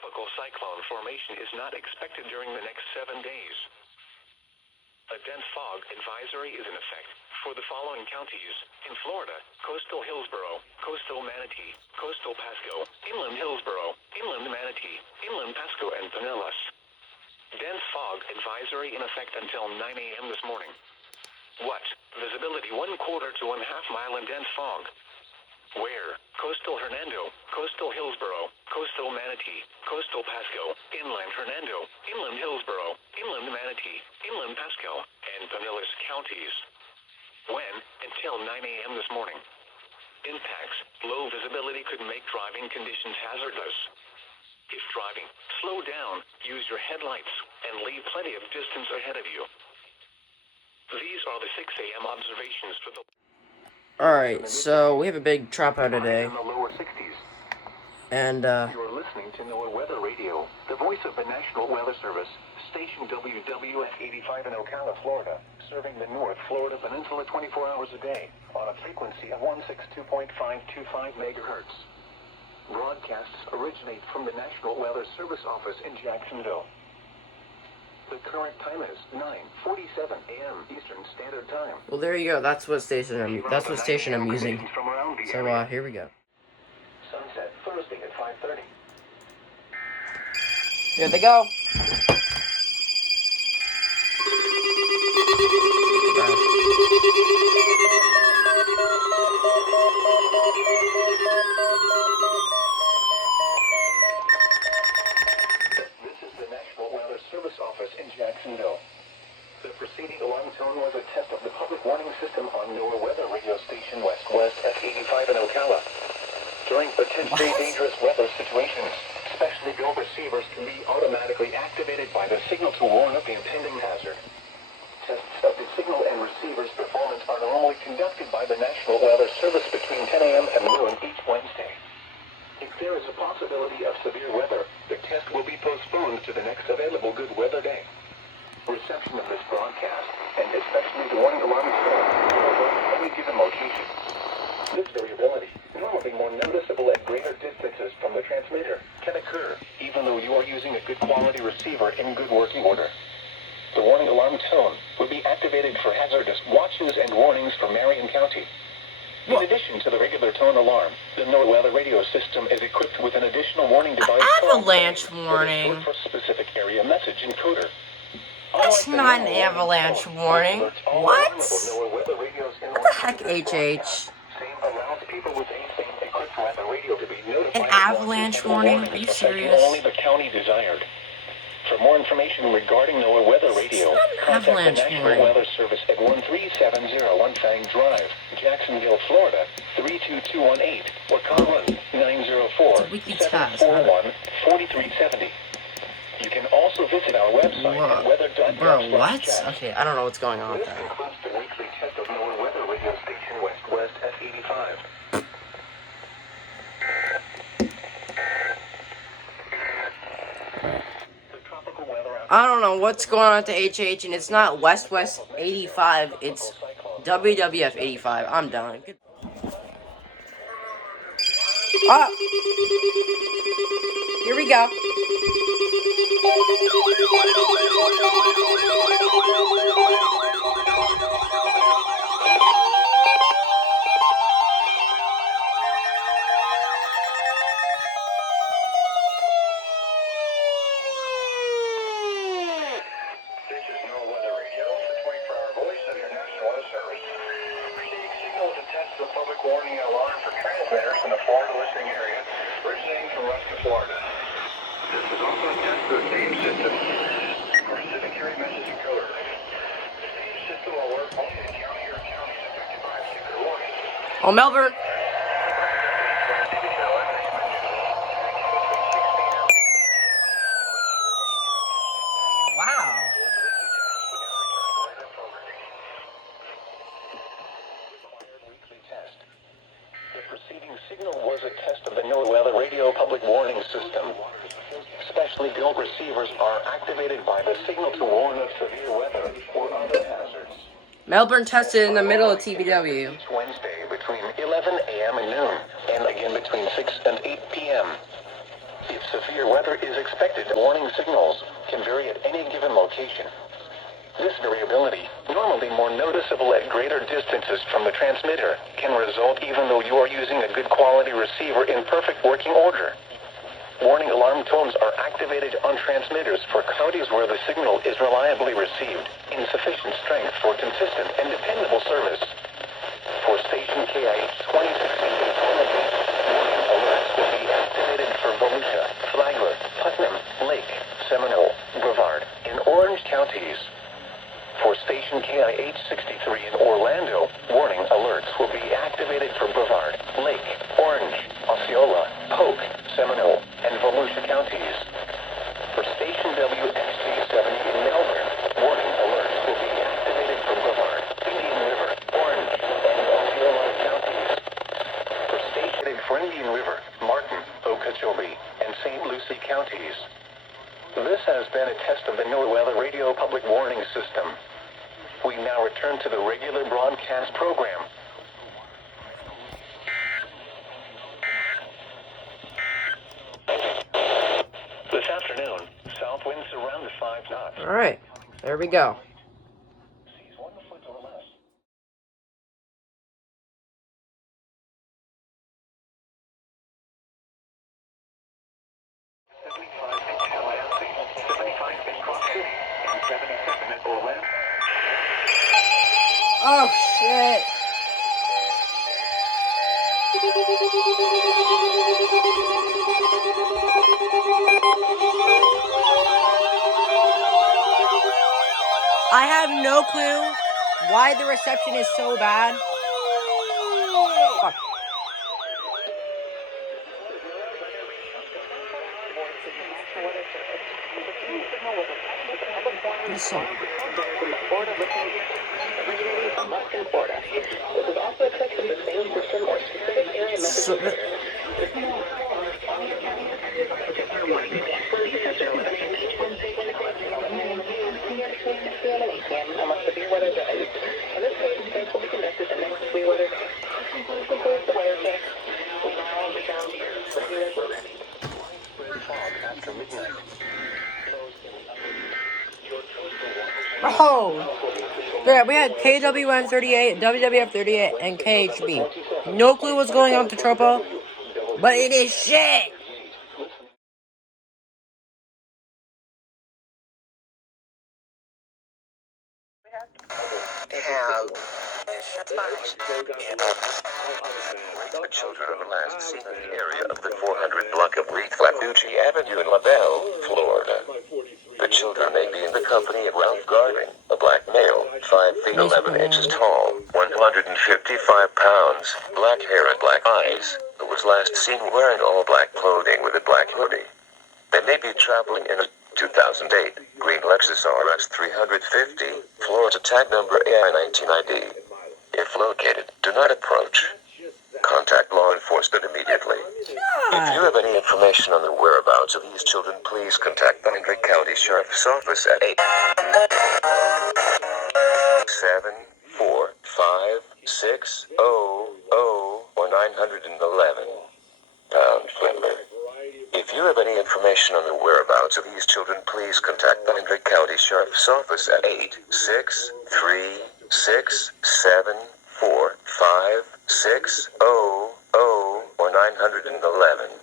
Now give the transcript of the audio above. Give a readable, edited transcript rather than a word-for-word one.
tropical cyclone formation is not expected during the next 7 days. A dense fog advisory is in effect for the following counties in Florida: coastal Hillsborough, coastal Manatee, coastal Pasco, inland Hillsborough, inland Manatee, inland Pasco, and Pinellas. Dense fog advisory in effect until 9 a.m. this morning. What? Visibility 1/4 to 1/2 mile in dense fog. Where? Coastal Hernando, coastal Hillsborough, coastal Manatee, coastal Pasco, inland Hernando, inland Hillsborough, inland Manatee, inland Pasco, and Pinellas counties. When? Until 9 a.m. this morning. Impacts: low visibility could make driving conditions hazardous. If driving, slow down, use your headlights, and leave plenty of distance ahead of you. These are the 6 a.m. observations for the... Alright, so we have a big dropout today. In the lower 60s. And, You're listening to NOAA Weather Radio, the voice of the National Weather Service, station WWF 85 in Ocala, Florida, serving the North Florida Peninsula 24 hours a day on a frequency of 162.525 megahertz. Broadcasts originate from the National Weather Service office in Jacksonville. The current time is 9:47 a.m. Eastern Standard Time. well, there you go. That's what station I'm using. So, here we go. Sunset Thursday at 5:30. Here they go. This is the National Weather Service office in Jacksonville. The preceding alarm tone was a test of the public warning system on NOAA Weather Radio Station West F85 in Ocala. During potentially dangerous weather situations, specially built receivers can be automatically activated by the signal to warn of the impending hazard. Tests of the signal and receiver's performance are normally conducted by the National Weather Service between 10 a.m. and noon each Wednesday. If there is a possibility of severe weather, the test will be postponed to the next available good weather day. Reception of this broadcast, and especially the warning alarm tone, will work at any given location. This variability, normally more noticeable at greater distances from the transmitter, can occur even though you are using a good quality receiver in good working order. The warning alarm tone will be activated for hazardous watches and warnings for Marion County. In addition to the regular tone alarm, the NOAA Weather Radio system is equipped with an additional warning device Avalanche called warning. for specific area message encoder. That's not an avalanche warning. What? What the heck, HH? Allows people with anything equipped with a radio to be notified. An avalanche warning? Are you serious? Only the county desired. For more information regarding NOAA Weather Radio, contact the National Weather Service at 1370 Unfang Drive, Jacksonville, Florida, 32218, or call 904-741-4370. You can also visit our website at weather.gov. Bro, what? Okay, I don't know what's going on with This that. includes the weekly test of NOAA Weather Radio Station West F85. I don't know what's going on with the HH, and it's not West 85, it's WWF 85. I'm done. Ah! Here we go. Warning and alarm for transmitters in the Florida listening area, originating from western Florida. This is also a test of the same system. Pacific Area Message Encoder. The same system will work only in county or counties affected by a severe warning. Oh, Melbourne. Wow. The preceding signal was a test of the NOAA Weather Radio public warning system. Specially built receivers are activated by the signal to warn of severe weather or other hazards. Melbourne tested in the middle of TBW. Each Wednesday between 11 a.m. and noon, and again between 6 and 8 p.m. If severe weather is expected, warning signals can vary at any given location. This variability, normally more noticeable at greater distances from the transmitter, can result even though you are using a good quality receiver in perfect working order. Warning alarm tones are activated on transmitters for counties where the signal is reliably received in sufficient strength for consistent and dependable service. For station KIH 2016 warning alerts will be activated for Volusia, Flagler, Putnam, Lake, Seminole, Brevard, and Orange counties. For station KIH 63 in Orlando, warning alerts will be activated for Brevard, Lake, Orange, Osceola, Polk, Seminole, and Volusia counties. For station WXC 70 in Melbourne, warning alerts will be activated for Brevard, Indian River, Orange, and Osceola counties. For station for Indian River, Martin, Okeechobee, and St. Lucie counties. This has been a test of the NOAA Weather Radio Public Warning System. We now return to the regular broadcast program. This afternoon, south winds around the 5 knots. All right, there we go. Seas 1 foot or less. In Tallahassee, 75 in Cross City, and 77 at Orlando. Oh shit! I have no clue why the reception is so bad. Fuck. This song. So, oh! Yeah, we had KWN 38, WWF 38, and KHB. No clue what's going on with the Tropo, but it is shit! Children are last seen in the area of the 400 block of Flatbush Avenue in LaBelle, Florida. The children may be in the company of Ralph Garding, a black male, 5 feet 11 inches tall, 155 pounds, black hair and black eyes, who was last seen wearing all black clothing with a black hoodie. They may be traveling in a 2008 green Lexus RS 350, Florida tag number AI19ID. If located, do not approach. Contact law enforcement immediately. If you have any information on the whereabouts of these children, please contact the Hendrick County Sheriff's Office at 877-456-00 or 911 pound Flindler. If you have any information on the whereabouts of these children, please contact the Hendrick County Sheriff's Office at 863-674-5600 or 911.